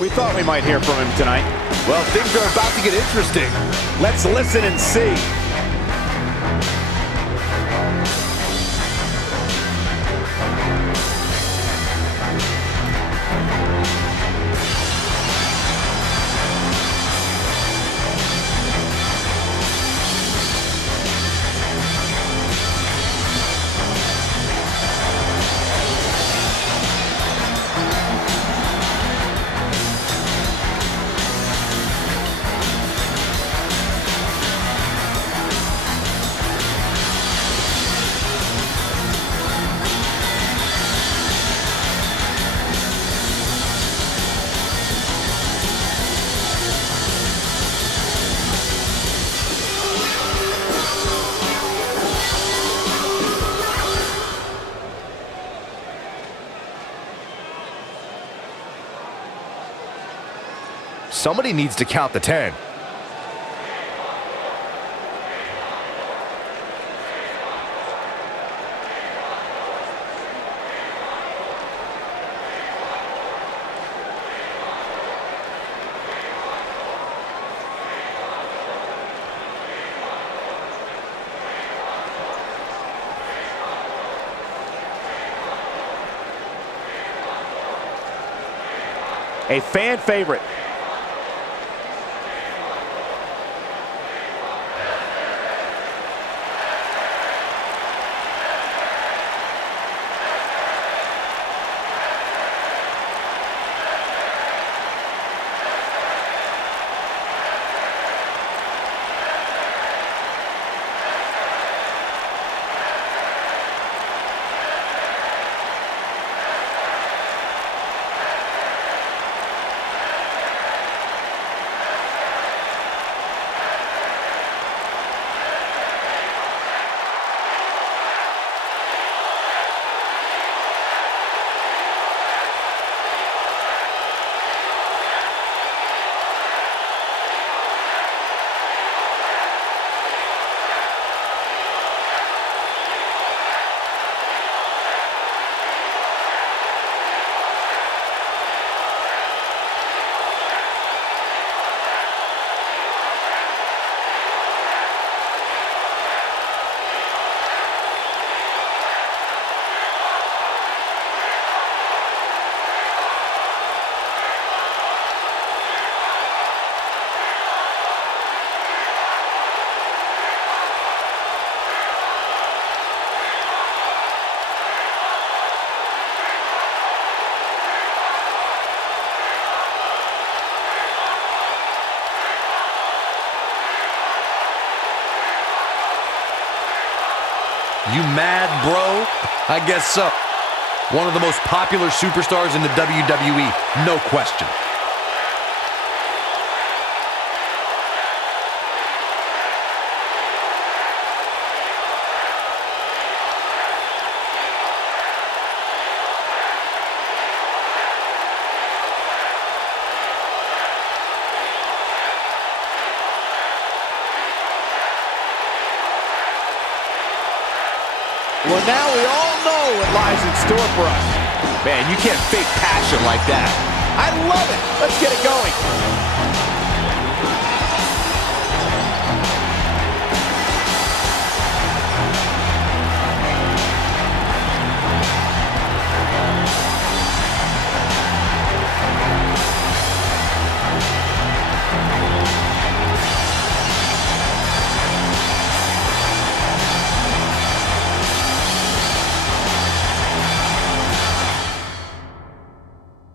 We thought we might hear from him tonight. Well, things are about to get interesting. Let's listen and see. Somebody needs to count the 10. A fan favorite. You mad, bro? I guess so. One of the most popular superstars in the WWE, no question. Well, now we all know what lies in store for us. Man, you can't fake passion like that. I love it. Let's get it going.